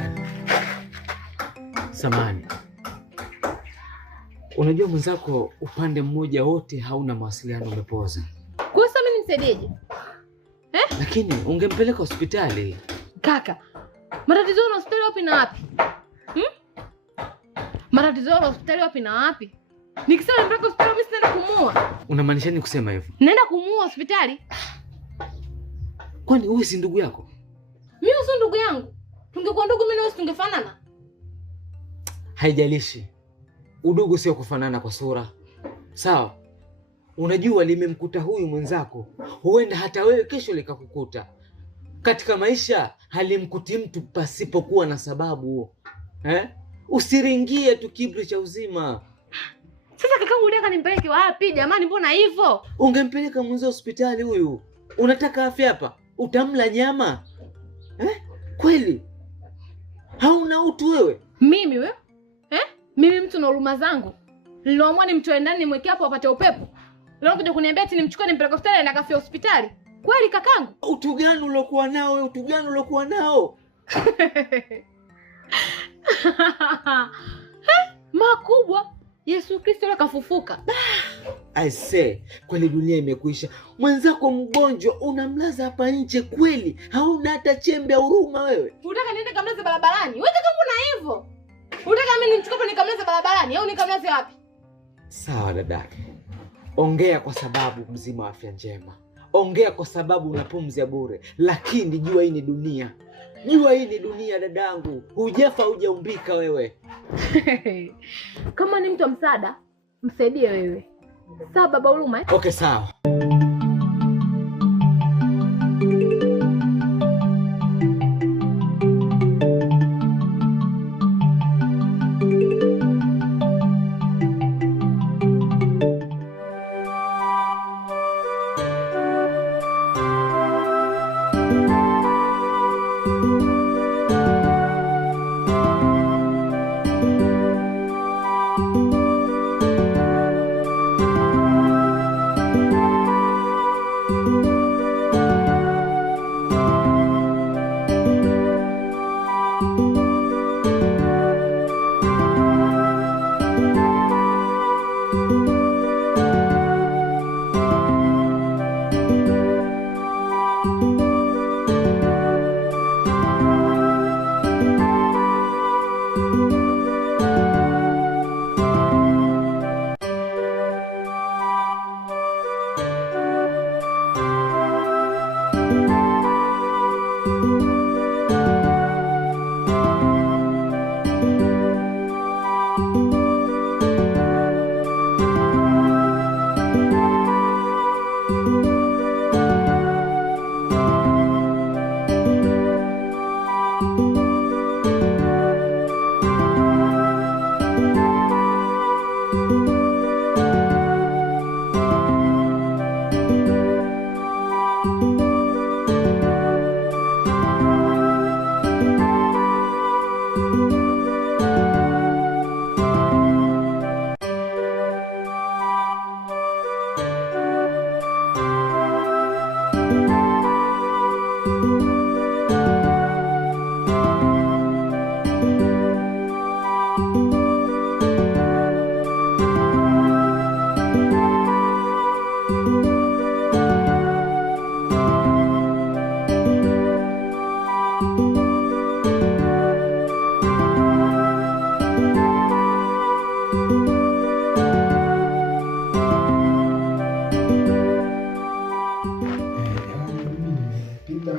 Dada samani, unajua mwenzako upande mmoja wote hauna mawasiliano, umepoza. Kwa sasa mimi nimsaidieje? Lakini ungempeleka hospitali. Kaka, matatizo ya hospitali wapi na wapi? Matatizo ya hospitali wapi na wapi? Nikisema nimpeleke hospitali mimi sinaenda kumuua. Unamaanisha nini kusema hivyo? Naenda kumuua hospitali. Kwani wewe si ndugu yako? Mimi si ndugu yangu. Tungekuwa ndugu mimi na wewe tungefanana. Haijalishi. Udugu sio kufanana kwa sura. Sawa? Unajua limemkuta huyu mwenzako, huenda hata wewe kesho likakukuta. Katika maisha halimkuti mtu pasipokuwa na sababu. Usiringie tu kiburi cha uzima. Sasa kakangu unataka nimpeleke wapi jamani, mbona hivyo? Ungempeleka mwenzo hospitali huyu. Unataka afya hapa? Utamla nyama? Kweli? Hauna utu wewe? Mimi wewe? Mimi mtu na huruma zangu. Niliamua nimtoe ndani nimweke hapo apate upepo. Leo kuja kuniambia eti nimchukue nimpeleke hospitali na kafia hospitali. Kweli kakangu? Utu gani uliokuwa nao wewe? Utu gani uliokuwa nao? Makubwa. Yesu Kristo leo kafufuka. I say, kweli dunia imekuisha. Mwenzako mgonjwa unamlaza hapa nje kweli? Hauna hata chembe ya huruma wewe? Unataka niende kamlaze barabarani? Wewe kama una hivyo? Unataka mimi nimchukue nikamlaze barabarani au nikamlaze wapi? Sawa dadake. Ongea kwa sababu mzima wa afya njema. Ongea kwa sababu una pumzi ya bure. Lakini jua hii ni dunia. Jua hii ni dunia dadangu. Hujafa hujaumbika wewe. Kama ni mtu wa msaada, msaidie wewe. Sawa baba huruma Okay, sawa.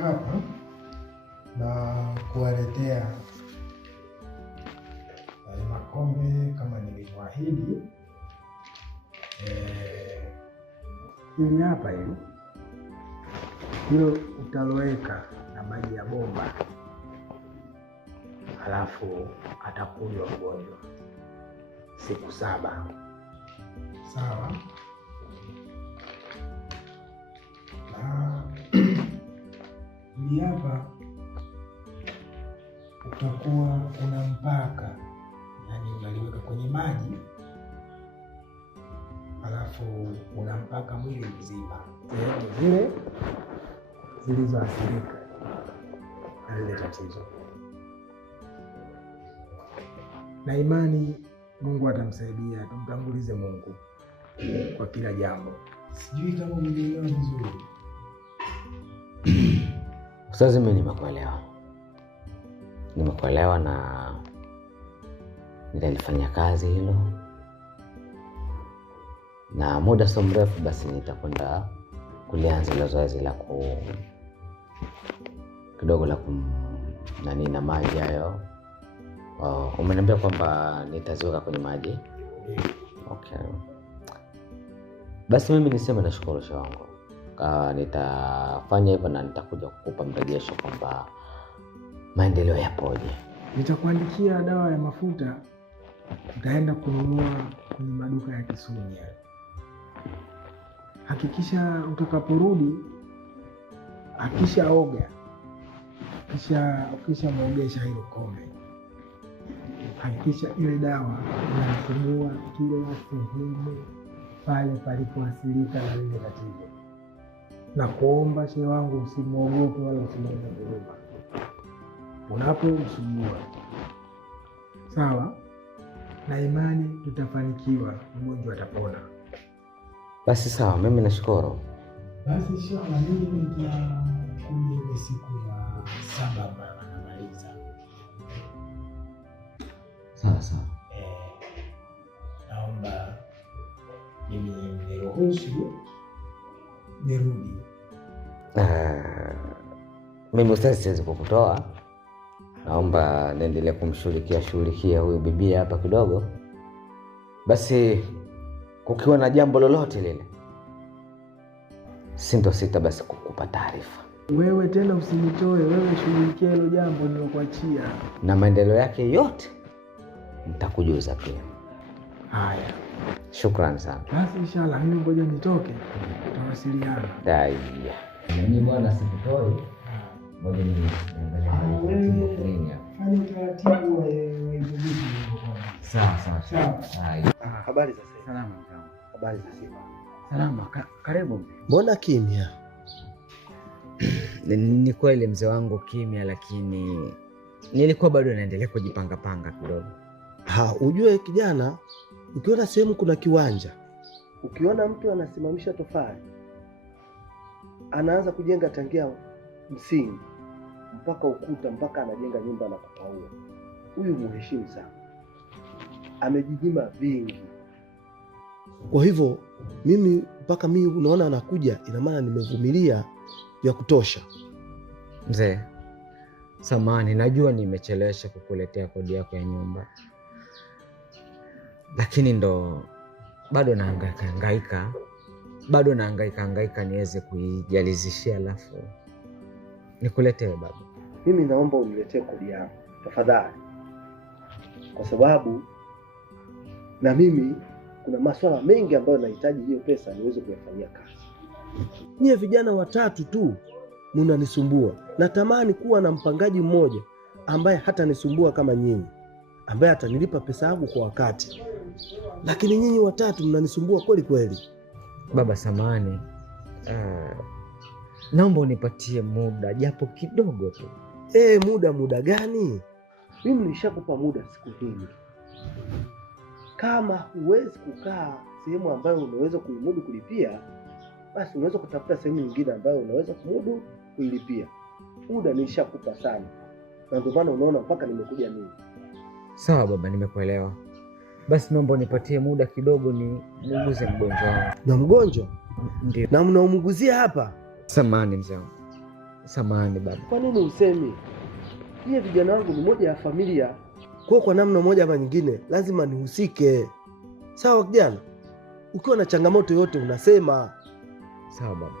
Hapa na kuwaletea makombe kama nilivyoahidi. Hili hapa hilo utaloweka na maji ya bomba, halafu atakunywa mgonjwa siku 7. Sawa? Hili hapa utakuwa unampaka, yaani unaliweka kwenye maji, halafu unampaka mwili mzima, sehemu zile zilizoathirika na lile tatizo. na imani Mungu atamsaidia. Tumtangulize Mungu kwa kila jambo. Sijui kama umenielewa vizuri. Sasa mimi nimekuelewa na nitalifanya kazi hilo, na muda sio mrefu basi nitakwenda kulianza ile zoezi la kidogo la na maji hayo. Umeniambia kwamba nitaziweka kwenye maji. Okay. Basi mimi niseme nashukuru shehe wangu. Nitafanya hivyo na nitakuja kukupa mrejesho kwamba maendeleo yapoje. Nitakuandikia dawa ya mafuta, utaenda kununua kwenye maduka ya Kisuni. Hakikisha utakaporudi, akishaoga, kisha muogesha hilo kombe. Hakikisha ile dawa inafungua kila sehemu pale palipoathirika na lile tatizo. Na kuomba shehe wangu, usimuogope wala usimwone huruma unapomsumbua. Sawa? Na imani tutafanikiwa, mgonjwa atapona. Basi sawa, mimi nashukuru. Basi inshallah mimi nitakuja ile siku ya 7 ambayo anamaliza. Sawa. Naomba mimi niruhusu nirudi. Mimi ustazi siwezi kukutoa. Naomba niendelee kumshughulikia huyu bibi hapa kidogo. Basi kukiwa na jambo lolote lile, sitosita basi kukupa taarifa. Wewe tena usinitoe, wewe shughulikia hilo jambo nilokuachia. Na maendeleo yake yote nitakujuza pia. Haya. Shukrani sana. Basi inshallah mimi ngoja nitoke. Tutawasiliana. Dai. Mimi bwana sikutoi. Ngoja niangalie. Fanya utaratibu wa hizo vitu. Sawa. Haya. Habari za sasa? Salama mzee. Habari za sasa? Salama. Karibu. Mbona kimya? Ni kweli mzee wangu kimya, lakini nilikuwa bado naendelea kujipanga kidogo. Ujue kijana, ukiona sehemu kuna kiwanja, ukiona mtu anasimamisha tofali, anaanza kujenga tangia msingi mpaka ukuta, mpaka anajenga nyumba na kupaua, huyu muheshimu sana. Amejinyima vingi. Kwa hivyo mimi mpaka mimi unaona anakuja, ina maana nimevumilia ya kutosha. Mzee, samahani, najua nimechelewesha kukuletea kodi yako ya nyumba, lakini ndo bado nahangaika niweze kuijalizishia, alafu nikuletee baba. Mimi naomba uniletee kodi yangu tafadhali, kwa sababu na mimi kuna masuala mengi ambayo nahitaji hiyo pesa niweze kuyafanyia kazi. Nyie vijana watatu tu mnanisumbua. Natamani kuwa na mpangaji mmoja ambaye hata nisumbua kama nyinyi, ambaye atanilipa pesa yangu kwa wakati. Lakini nyinyi watatu mnanisumbua kweli kweli. Baba samahani, naomba unipatie muda japo kidogo tu. Muda gani? Mimi nishakupa muda siku nyingi. Kama huwezi kukaa sehemu ambayo unaweza kuimudu kulipia, basi unaweza kutafuta sehemu nyingine ambayo unaweza kumudu kuilipia. Muda nishakupa sana, na ndio maana unaona mpaka nimekuja mimi. Sawa baba, nimekuelewa. Basi naomba unipatie muda kidogo ni muuguze mgonjwa wangu. Na mgonjwa? Ndio. Na mnaumuguzia hapa? Samahani mzee wangu. Samahani baba. Kwa nini usemi? Yeye vijana wangu ni moja ya familia. Kwa namna moja ama nyingine lazima nihusike. Sawa kijana? Ukiwa na changamoto yote unasema. Sawa baba.